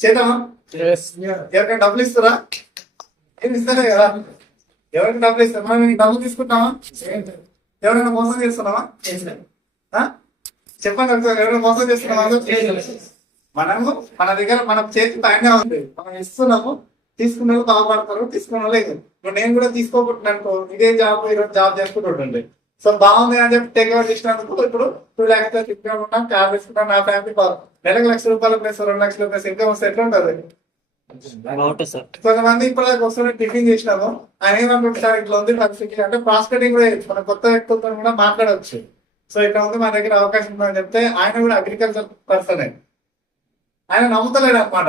చేద్దామా? ఎవరికైనా డబ్బులు ఇస్తారా? ఏం ఇస్తారే కదా. ఎవరికి డబ్బులు ఇస్తారు? మనం డబ్బులు తీసుకుంటామా? ఎవరైనా మోసం చేస్తున్నామా? చెప్పండి ఒకసారి, ఎవరైనా మోసం చేస్తున్నామా? మనము మన దగ్గర మన చేతి పైన ఉంది, మనం ఇస్తున్నాము, తీసుకున్న వాళ్ళు బాగుపడతారు, తీసుకున్న వాళ్ళు లేదు. ఇప్పుడు నేను కూడా తీసుకోబోతున్నాను అనుకో, ఇదే జాబ్ ఈరోజు జాబ్ చేసుకుంటుండే, సో బాగుంది అని చెప్పి టేక్ ఓవర్ చేసినందుకు ఇప్పుడు 2 lakhs ఇన్కమ్ ఉన్నాం, క్యాబ్ వేసుకుంటాం, నా ఫ్యామిలీ నెలకు ₹1,00,000 ప్లస్ 2 లక్షలు ఇన్కమ్ వస్తే ఎట్లా ఉంటుంది? కొంతమంది ఇప్పుడు వస్తున్న టిఫిన్ చేసినాము, ఆయన ఏమనుకుంటారు, ఇట్లా ఉంది పరిస్థితి అంటే ప్రాస్పెక్టింగ్ కూడా మన కొత్త వ్యక్తులతో కూడా మాట్లాడవచ్చు. సో ఇట్లా ఉంది, మన దగ్గర అవకాశం ఉందని చెప్తే ఆయన కూడా అగ్రికల్చర్ పర్సన్, ఆయన నమ్ముతలేడు అనమాట.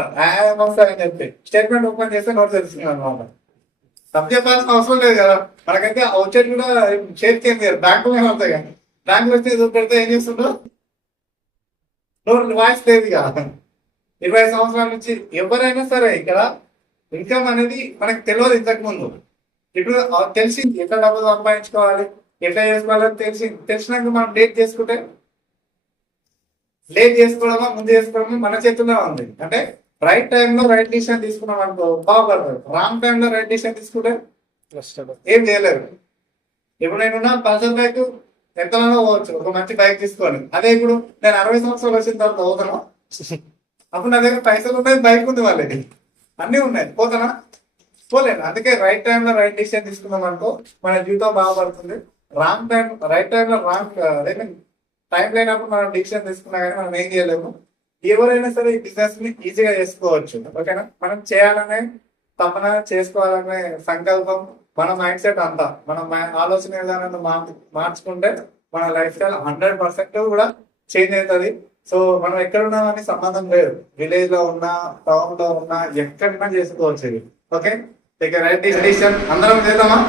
అని చెప్పి స్టేట్మెంట్ ఓపెన్ చేస్తే నోట్ తెలుస్తుంది అనమాట. తప్పు చెప్పాల్సిన అవసరం లేదు కదా, మనకైతే వచ్చేది కూడా చేతికి ఏం లేదు, బ్యాంకులో అవుతాయి. కానీ బ్యాంకులో వచ్చి పెడితే ఏం చేస్తుండ్రు, వాయిస్ లేదు ఇక. 20 సంవత్సరాల నుంచి ఎవరైనా సరే ఇక్కడ ఇన్కమ్ అనేది మనకు తెలియదు ఇంతకు ముందు. ఇప్పుడు తెలిసింది ఎట్లా డబ్బులు సంపాదించుకోవాలి, ఎట్లా చేసుకోవాలని తెలిసినాక మనం లేట్ చేసుకోవడమా ముందు చేసుకోవడమా మన చేతుల్లో ఉంది. అంటే రైట్ టైంలో రైట్ డిసిషన్ తీసుకున్నాం అనుకో బాగుపడతారు, రాంగ్ టైంలో రైట్ డిసిషన్ తీసుకుంటే ఏం చేయలేరు. ఇప్పుడు నేనున్న పల్సర్ బైక్ ఎంతలోనో పోవచ్చు, ఒక మంచి బైక్ తీసుకొని. అదే ఇప్పుడు నేను 60 సంవత్సరాలు వచ్చిన తర్వాత పోతాను, అప్పుడు నా దగ్గర పైసలు ఉన్నాయి, బైక్ ఉంది, వాళ్ళకి అన్నీ ఉన్నాయి, పోతానా? పోలేను. అందుకే రైట్ టైంలో రైట్ డిసిషన్ తీసుకున్నాం అనుకో మన జీవితం బాగుపడుతుంది. రైట్ టైంలో టైం లేనప్పుడు మనం డిసిషన్ తీసుకున్నా కానీ మనం ఏం చేయలేము. ఎవరైనా సరే ఈ బిజినెస్ ని ఈజీగా చేసుకోవచ్చు. ఓకేనా? మనం చేయాలనే తపన, చేసుకోవాలనే సంకల్పం, మన మైండ్ సెట్ అంతా, మన ఆలోచన విధానాన్ని మార్చుకుంటే మన లైఫ్ స్టైల్ 100% కూడా చేంజ్ అవుతుంది. సో మనం ఎక్కడ ఉన్నామని సంబంధం లేదు, విలేజ్ లో ఉన్నా, టౌన్ లో ఉన్నా, ఎక్కడైనా చేసుకోవచ్చు ఇది. ఓకే, రైట్ డిసిషన్ అందరం చేద్దామా?